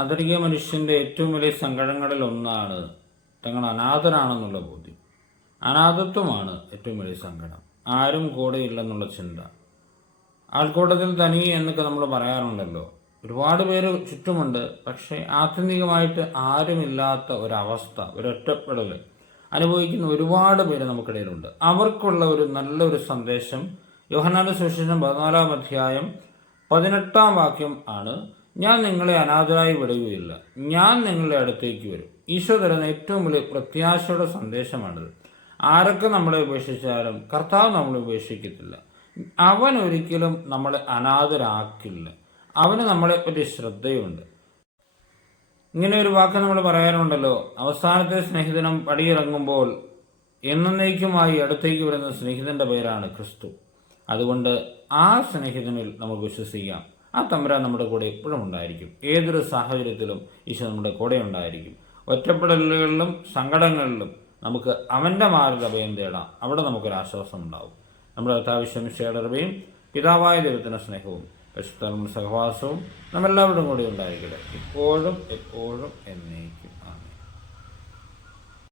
ആധുനിക മനുഷ്യൻ്റെ ഏറ്റവും വലിയ സങ്കടങ്ങളിൽ ഒന്നാണ് തങ്ങൾ അനാഥരാണെന്നുള്ള ബോധ്യം. അനാഥത്വമാണ് ഏറ്റവും വലിയ സങ്കടം. ആരും കൂടെയില്ലെന്നുള്ള ചിന്ത. ആൾക്കൂട്ടത്തിൽ തനി എന്നൊക്കെ നമ്മൾ പറയാറുണ്ടല്ലോ. ഒരുപാട് പേര് ചുറ്റുമുണ്ട്, പക്ഷേ ആത്യന്തികമായിട്ട് ആരുമില്ലാത്ത ഒരവസ്ഥ, ഒരൊറ്റപ്പെടൽ അനുഭവിക്കുന്ന ഒരുപാട് പേര് നമുക്കിടയിലുണ്ട്. അവർക്കുള്ള ഒരു നല്ലൊരു സന്ദേശം യോഹന്നാന്റെ സുവിശേഷം 14-ാം അധ്യായം 18-ാം വാക്യം ആണ്. ഞാൻ നിങ്ങളെ അനാഥരായി വിടുകയില്ല, ഞാൻ നിങ്ങളുടെ അടുത്തേക്ക് വരും. ഈശോ തരുന്ന ഏറ്റവും വലിയ പ്രത്യാശയുടെ സന്ദേശമാണിത്. ആരൊക്കെ നമ്മളെ ഉപേക്ഷിച്ചാലും കർത്താവ് നമ്മളെ ഉപേക്ഷിക്കത്തില്ല. അവൻ ഒരിക്കലും നമ്മളെ അനാഥരാക്കില്ല. അവന് നമ്മളെ പറ്റി ശ്രദ്ധയുണ്ട്. ഇങ്ങനെ ഒരു വാക്ക് നമ്മൾ പറയാറുണ്ടല്ലോ, അവസാനത്തെ സ്നേഹിതനം പടിയിറങ്ങുമ്പോൾ എന്നേക്കുമായി അടുത്തേക്ക് വരുന്ന സ്നേഹിതന്റെ പേരാണ് ക്രിസ്തു. അതുകൊണ്ട് ആ സ്നേഹിതനിൽ നമുക്ക് വിശ്വസിക്കാം. ആ തമ്പുരാൻ നമ്മുടെ കൂടെ എപ്പോഴും ഉണ്ടായിരിക്കും. ഏതൊരു സാഹചര്യത്തിലും ഈശോ നമ്മുടെ കൂടെ ഉണ്ടായിരിക്കും. ഒറ്റപ്പെടലുകളിലും സങ്കടങ്ങളിലും നമുക്ക് അവൻ്റെ മാറിൽ അഭയം തേടാം. അവിടെ നമുക്കൊരാശ്വാസം ഉണ്ടാവും. നമ്മുടെ കർത്താവിശ്വമിശിഹായുടെ കൃപയും പിതാവായ ദൈവത്തിൻ്റെ സ്നേഹവും പരിശുദ്ധാത്മാവിന്റെ സഹവാസവും നമ്മെല്ലാവരുടെയും കൂടെ ഉണ്ടായിരിക്കട്ടെ, ഇപ്പോഴും എപ്പോഴും എന്നേക്കും.